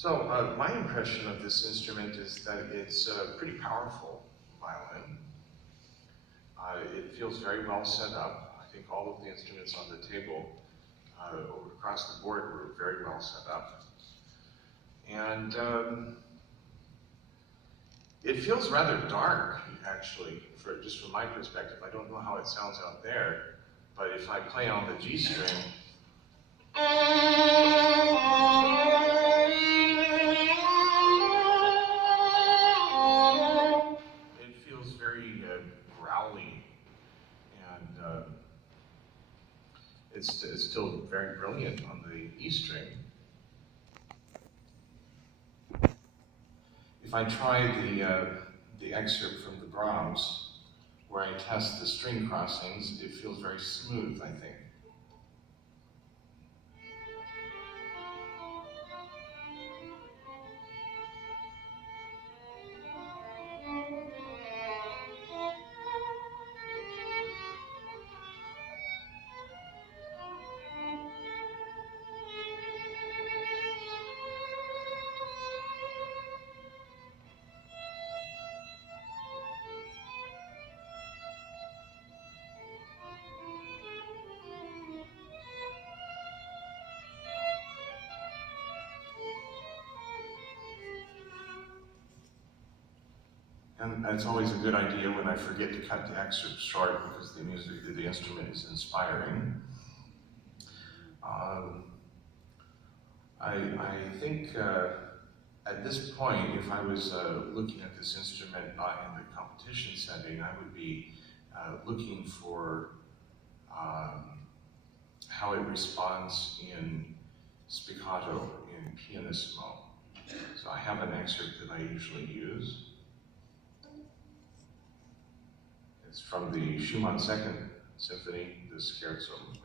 So my impression of this instrument is that it's a pretty powerful violin. It feels very well set up. I think all of the instruments on the table across the board were very well set up. And it feels rather dark, actually, just from my perspective. I don't know how it sounds out there, but if I play on the G string, it feels very growly, and it's still very brilliant on the E string. If I try the excerpt from the Brahms, where I test the string crossings, it feels very smooth, I think. And it's always a good idea when I forget to cut the excerpt short because the music, the instrument is inspiring. I think at this point, if I was looking at this instrument not in the competition setting, I would be looking for how it responds in spiccato, in pianissimo. So I have an excerpt that I usually use. It's from the Schumann Second Symphony, the Scherzo movement.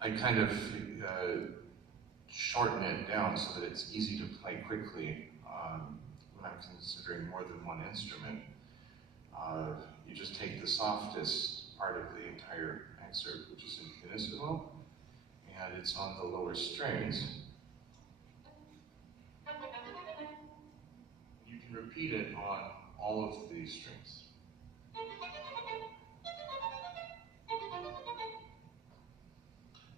I kind of shorten it down so that it's easy to play quickly when I'm considering more than one instrument. You just take the softest part of the entire excerpt, which is in pianissimo, and it's on the lower strings. You can repeat it on all of the strings.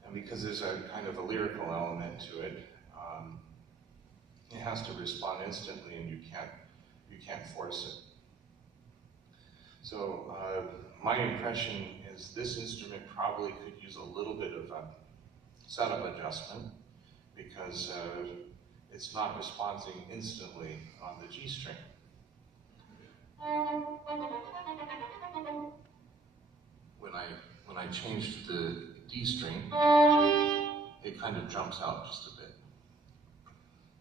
And because there's a kind of a lyrical element to it, it has to respond instantly, and you can't force it. So my impression is this instrument probably could use a little bit of a setup adjustment because it's not responding instantly on the G string. When I change the D string, it kind of jumps out just a bit.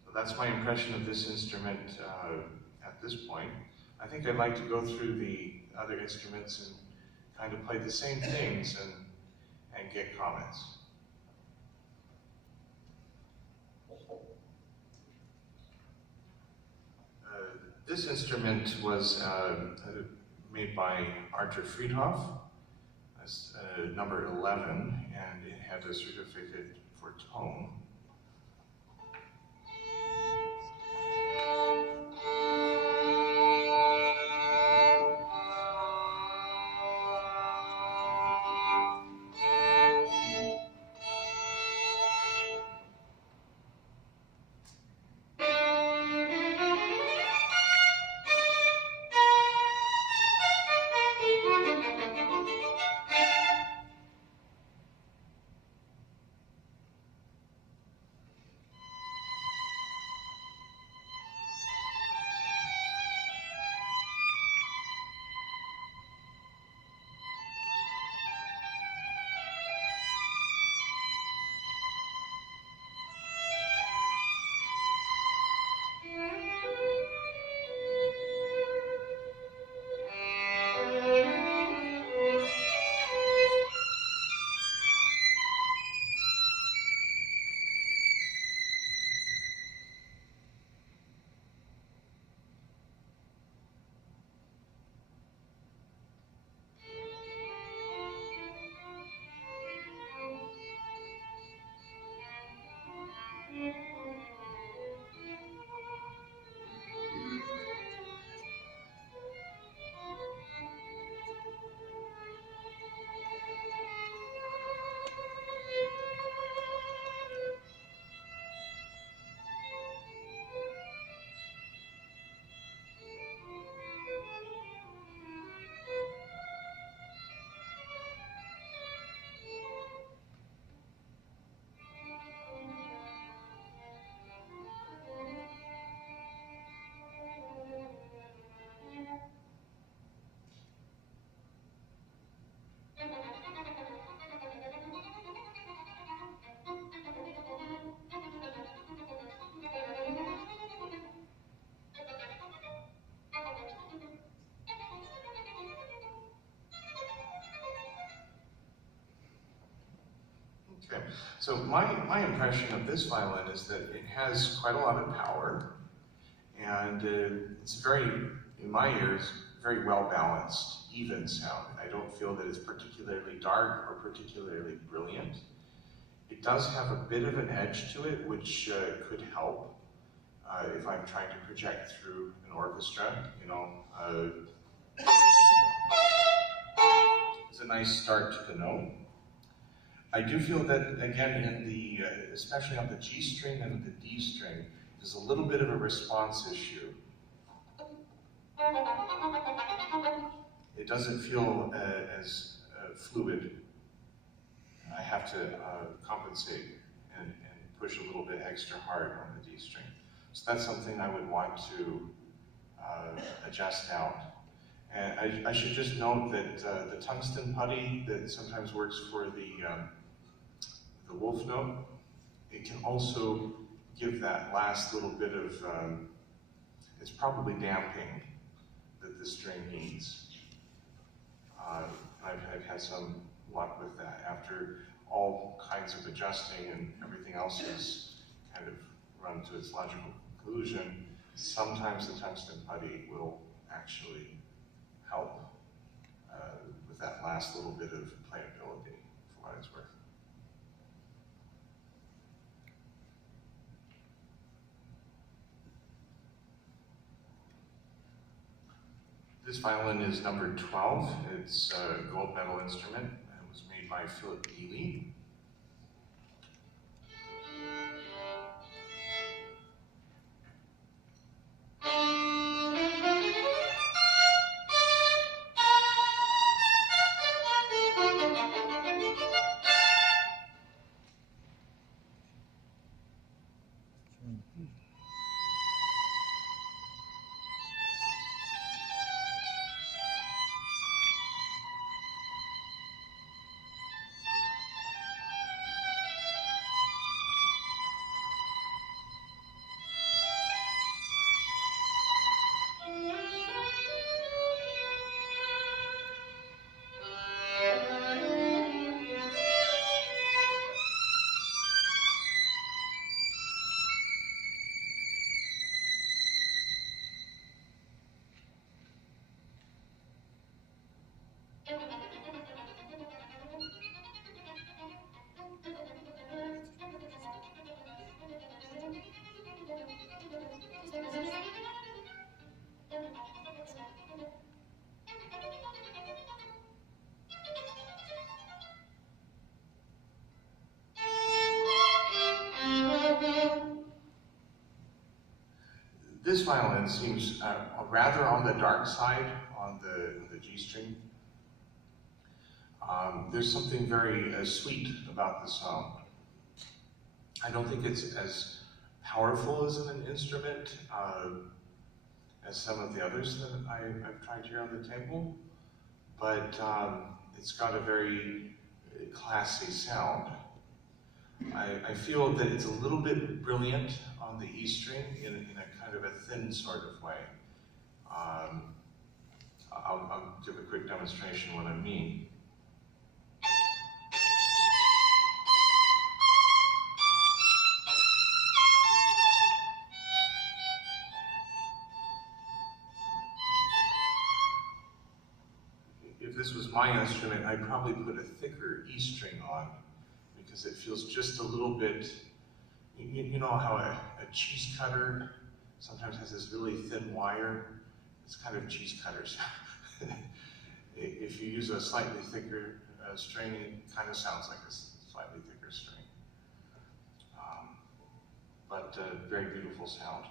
So that's my impression of this instrument at this point. I think I'd like to go through the other instruments and kind of play the same things and get comments. This instrument was made by Artur Friedhoff, number 11, and it had a certificate for tone. Okay, so my impression of this violin is that it has quite a lot of power, and it's very, in my ears, very well balanced, even sound. I don't feel that it's particularly dark or particularly brilliant. It does have a bit of an edge to it, which could help if I'm trying to project through an orchestra. You know, it's a nice start to the note. I do feel that, again, in the, especially on the G string and the D string, there's a little bit of a response issue. It doesn't feel as fluid. I have to compensate and push a little bit extra hard on the D string. So that's something I would want to adjust out. And I should just note that the tungsten putty that sometimes works for the wolf note, it can also give that last little bit of, it's probably damping that the string needs. I've had some luck with that. After all kinds of adjusting and everything else is kind of run to its logical conclusion, sometimes the tungsten putty will actually help with that last little bit of playability, for what it's worth. This violin is number 12. It's a gold medal instrument. It was made by Philip Ihle. This violin seems rather on the dark side on the G string. There's something very sweet about the sound. I don't think it's as powerful as an instrument as some of the others that I've tried here on the table, but it's got a very classy sound. I feel that it's a little bit brilliant on the E string in a kind of a thin sort of way. I'll give a quick demonstration what I mean. If this was my instrument, I'd probably put a thicker E string on because it feels just a little bit, you know how a cheese cutter sometimes has this really thin wire? It's kind of cheese cutters. If you use a slightly thicker string, it kind of sounds like a slightly thicker string. But very beautiful sound.